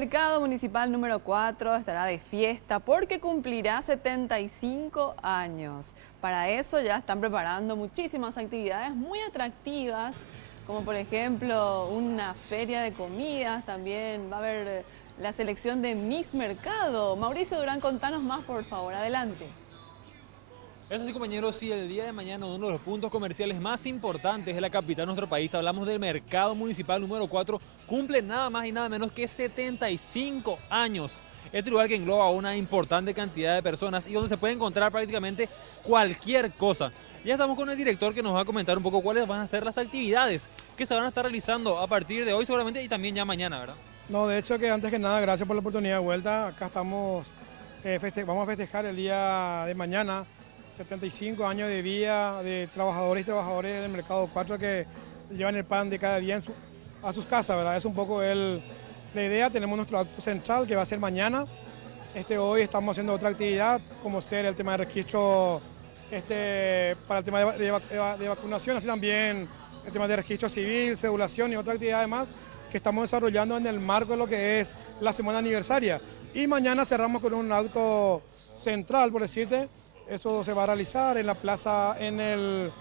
Mercado Municipal número 4 estará de fiesta porque cumplirá 75 años. Para eso ya están preparando muchísimas actividades muy atractivas, como por ejemplo una feria de comidas, también va a haber la selección de Miss Mercado. Mauricio Durán, contanos más por favor, adelante. Es así, compañeros, sí, el día de mañana uno de los puntos comerciales más importantes de la capital de nuestro país, hablamos del Mercado Municipal número 4, cumple nada más y nada menos que 75 años. Este lugar que engloba una importante cantidad de personas y donde se puede encontrar prácticamente cualquier cosa. Ya estamos con el director que nos va a comentar un poco cuáles van a ser las actividades que se van a estar realizando a partir de hoy seguramente y también ya mañana, ¿verdad? No, de hecho que antes que nada, gracias por la oportunidad de vuelta. Acá estamos, vamos a festejar el día de mañana, 75 años de vida de trabajadores y trabajadoras del Mercado 4 que llevan el pan de cada día a sus casas, ¿verdad? Es un poco la idea. Tenemos nuestro acto central que va a ser mañana. Hoy estamos haciendo otra actividad, como ser el tema de registro para el tema de vacunación, así también el tema de registro civil, cedulación y otra actividad además que estamos desarrollando en el marco de lo que es la semana aniversaria. Y mañana cerramos con un acto central, por decirte. Eso se va a realizar en la plaza, en el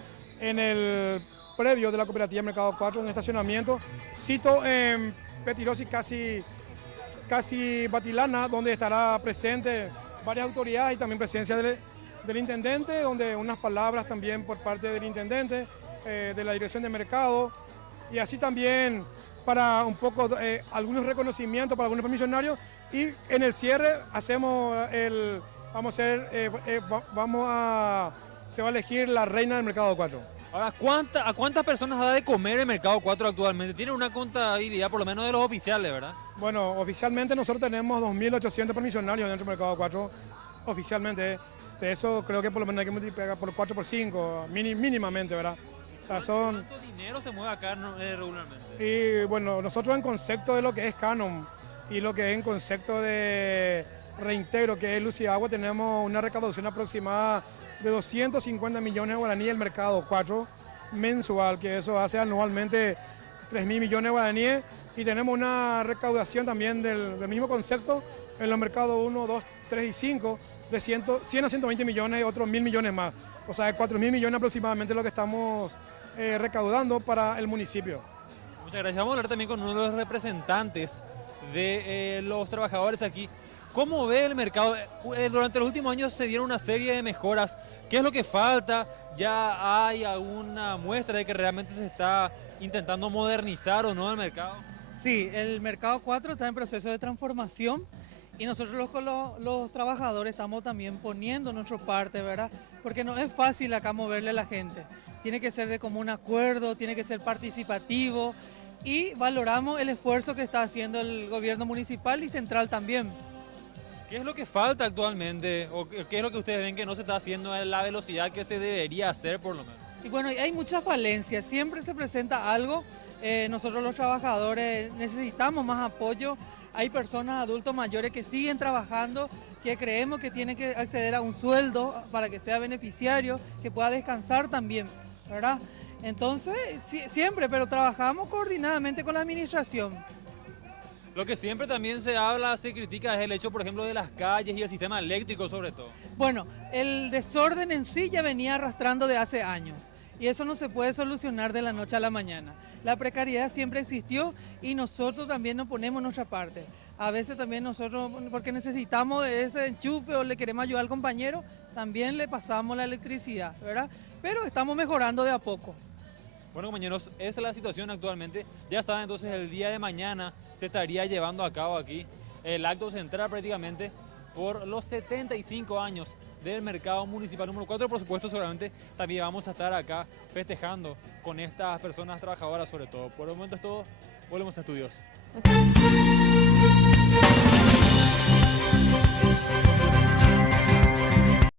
predio de la cooperativa Mercado 4, en el estacionamiento, sito en Petirosi, casi Batilana, donde estará presente varias autoridades y también presencia del intendente, donde unas palabras también por parte del intendente, de la dirección de mercado, y así también para un poco algunos reconocimientos para algunos permisionarios, y en el cierre se va a elegir la reina del Mercado 4. Ahora, ¿a cuántas personas da de comer el Mercado 4 actualmente? Tiene una contabilidad por lo menos de los oficiales, ¿verdad? Bueno, oficialmente nosotros tenemos 2.800 permisionarios dentro del Mercado 4, oficialmente. De eso creo que por lo menos hay que multiplicar por 4 por 5, mínimamente, ¿verdad? O sea, ¿Cuánto dinero se mueve acá regularmente? Y bueno, nosotros en concepto de lo que es canon y lo que es en concepto de reintegro, que es luz y agua, tenemos una recaudación aproximada de 250 millones de guaraníes el Mercado 4 mensual, que eso hace anualmente 3.000 millones de guaraníes, y tenemos una recaudación también del mismo concepto en los mercados 1, 2, 3 y 5 de 100 a 120 millones y otros 1.000 millones más. O sea, de 4.000 millones aproximadamente lo que estamos recaudando para el municipio. Muchas gracias. Vamos a hablar también con uno de los representantes de los trabajadores aquí. ¿Cómo ve el mercado? Durante los últimos años se dieron una serie de mejoras. ¿Qué es lo que falta? ¿Ya hay alguna muestra de que realmente se está intentando modernizar o no el mercado? Sí, el Mercado 4 está en proceso de transformación y nosotros los trabajadores estamos también poniendo nuestra parte, ¿verdad? Porque no es fácil acá moverle a la gente. Tiene que ser de común acuerdo, tiene que ser participativo y valoramos el esfuerzo que está haciendo el gobierno municipal y central también. ¿Qué es lo que falta actualmente o qué es lo que ustedes ven que no se está haciendo a la velocidad que se debería hacer por lo menos? Y bueno, hay muchas falencias, siempre se presenta algo, nosotros los trabajadores necesitamos más apoyo, hay personas, adultos mayores que siguen trabajando, que creemos que tienen que acceder a un sueldo para que sea beneficiario, que pueda descansar también, ¿verdad? Entonces, siempre, pero trabajamos coordinadamente con la administración. Lo que siempre también se habla, se critica es el hecho, por ejemplo, de las calles y el sistema eléctrico sobre todo. Bueno, el desorden en sí ya venía arrastrando de hace años y eso no se puede solucionar de la noche a la mañana. La precariedad siempre existió y nosotros también nos ponemos nuestra parte. A veces también nosotros, porque necesitamos de ese enchufe o le queremos ayudar al compañero, también le pasamos la electricidad, ¿verdad? Pero estamos mejorando de a poco. Bueno, compañeros, esa es la situación actualmente. Ya saben, entonces el día de mañana se estaría llevando a cabo aquí el acto central prácticamente por los 75 años del Mercado Municipal número 4. Por supuesto, seguramente también vamos a estar acá festejando con estas personas trabajadoras sobre todo. Por el momento es todo, volvemos a estudios.